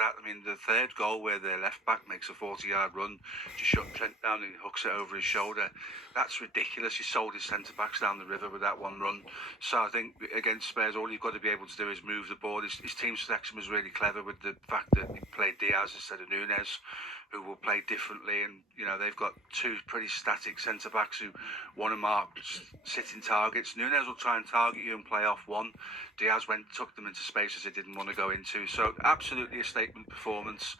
that. I mean, the third goal where their left-back makes a 40-yard run to shut Trent down and hooks it over his shoulder, that's ridiculous. He sold his centre-backs down the river with that one run. So I think against Spurs, all you've got to be able to do is move the ball. His team selection was really clever with the fact that he played Diaz instead of Nunes, who will play differently, and they've got two pretty static centre-backs who want to mark sitting targets. Nunes will try and target you and play off one. Diaz took them into spaces they didn't want to go into. So absolutely a statement performance.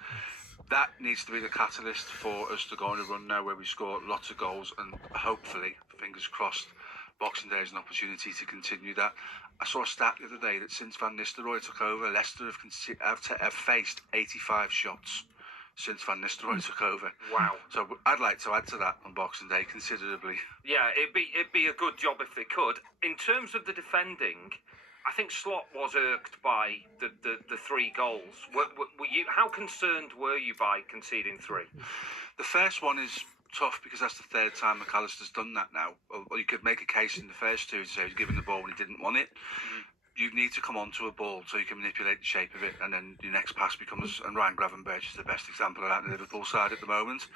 That needs to be the catalyst for us to go on a run now where we score lots of goals, and hopefully, fingers crossed, Boxing Day is an opportunity to continue that. I saw a stat the other day that since Van Nistelrooy took over, Leicester have faced 85 shots since Van Nistelrooy took over. Wow. So I'd like to add to that on Boxing Day considerably. Yeah, it'd be a good job if they could. In terms of the defending, I think Slot was irked by the 3 goals. Were you? How concerned were you by conceding 3? The first one is tough because that's the third time McAllister's done that now. Or you could make a case in the first 2 to say he's given the ball when he didn't want it. You need to come onto a ball so you can manipulate the shape of it, and then your next pass becomes, and Ryan Gravenberch is the best example of that in the Liverpool side at the moment.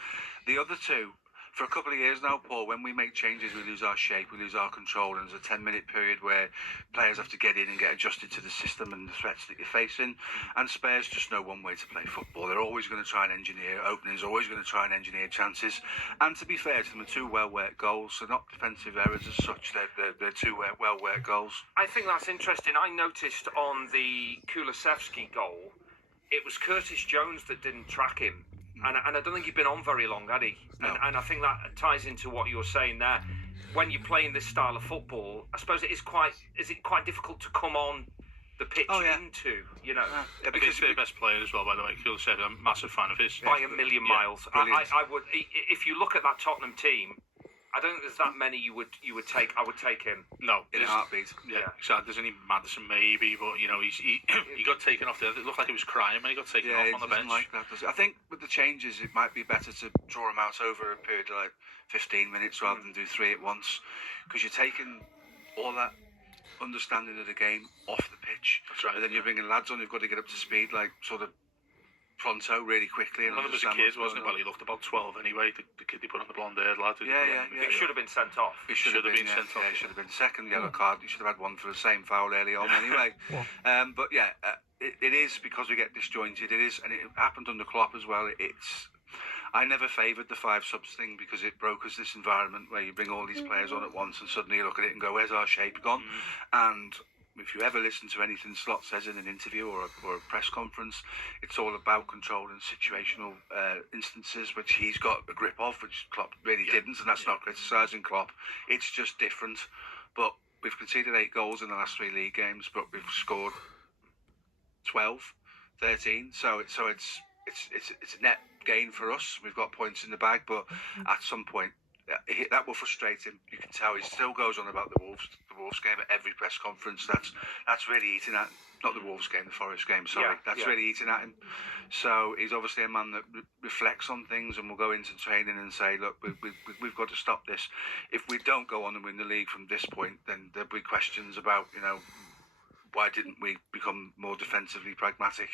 The other 2, for a couple of years now, Paul, when we make changes, we lose our shape, we lose our control, and there's a 10-minute period where players have to get in and get adjusted to the system and the threats that you're facing. And Spurs just know one way to play football. They're always going to try and engineer openings, always going to try and engineer chances. And to be fair to them, are 2 well-worked goals, so not defensive errors as such, they're 2 well-worked goals. I think that's interesting. I noticed on the Kulusevski goal, it was Curtis Jones that didn't track him. And I don't think he'd been on very long, had he? No. And I think that ties into what you're saying there. When you're playing this style of football, I suppose is it quite difficult to come on the pitch into, Yeah, because he's their best player as well, by the way. Kulusevski, I'm a massive fan of his. By a million miles. I would, if you look at that Tottenham team, I don't think there's that many you would take. I would take him. No, in a heartbeat. Yeah, exactly. There's only Maddison maybe, but he got taken off there. It looked like he was crying when he got taken off on the bench. Like that, does it? I think with the changes, it might be better to draw him out over a period of like 15 minutes rather than do 3 at once, because you're taking all that understanding of the game off the pitch. That's right. And then you're bringing lads on who've got to get up to speed, like sort of pronto really quickly. And one of them was a kid, wasn't it? Well, he looked about 12 anyway. The kid they put on the blonde-haired lad. He should have been sent off. He should have been sent off. Yeah, he should have been. Second yellow card. He should have had one for the same foul early on anyway. But yeah, it is because we get disjointed. It is, and it happened under Klopp as well. I never favoured the 5 subs thing because it broke us this environment where you bring all these players on at once and suddenly you look at it and go, where's our shape gone? And if you ever listen to anything Slot says in an interview or a press conference, it's all about control and situational instances, which he's got a grip of, which Klopp really didn't, and that's not criticising Klopp. It's just different. But we've conceded 8 goals in the last 3 league games, but we've scored 12, 13. So it's a net gain for us. We've got points in the bag, but at some point, that will frustrate him. You can tell he still goes on about the Wolves game at every press conference. That's really eating at, not the Wolves game, the Forest game, sorry. That's really eating at him. So he's obviously a man that reflects on things and will go into training and say, look, we've got to stop this. If we don't go on and win the league from this point, then there'll be questions about, why didn't we become more defensively pragmatic?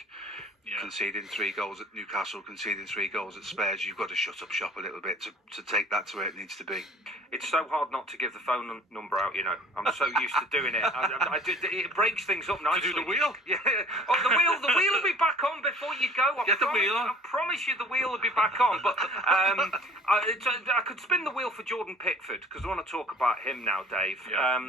Conceding 3 goals at Newcastle, conceding 3 goals at Spurs, you've got to shut up shop a little bit to take that to where it needs to be. It's so hard not to give the phone number out, I'm so used to doing it. It breaks things up nicely. To do the wheel? Yeah. Oh, the wheel will be back on before you go. Get the wheel on. I promise you the wheel will be back on. But I could spin the wheel for Jordan Pickford, because I want to talk about him now, Dave. Yeah.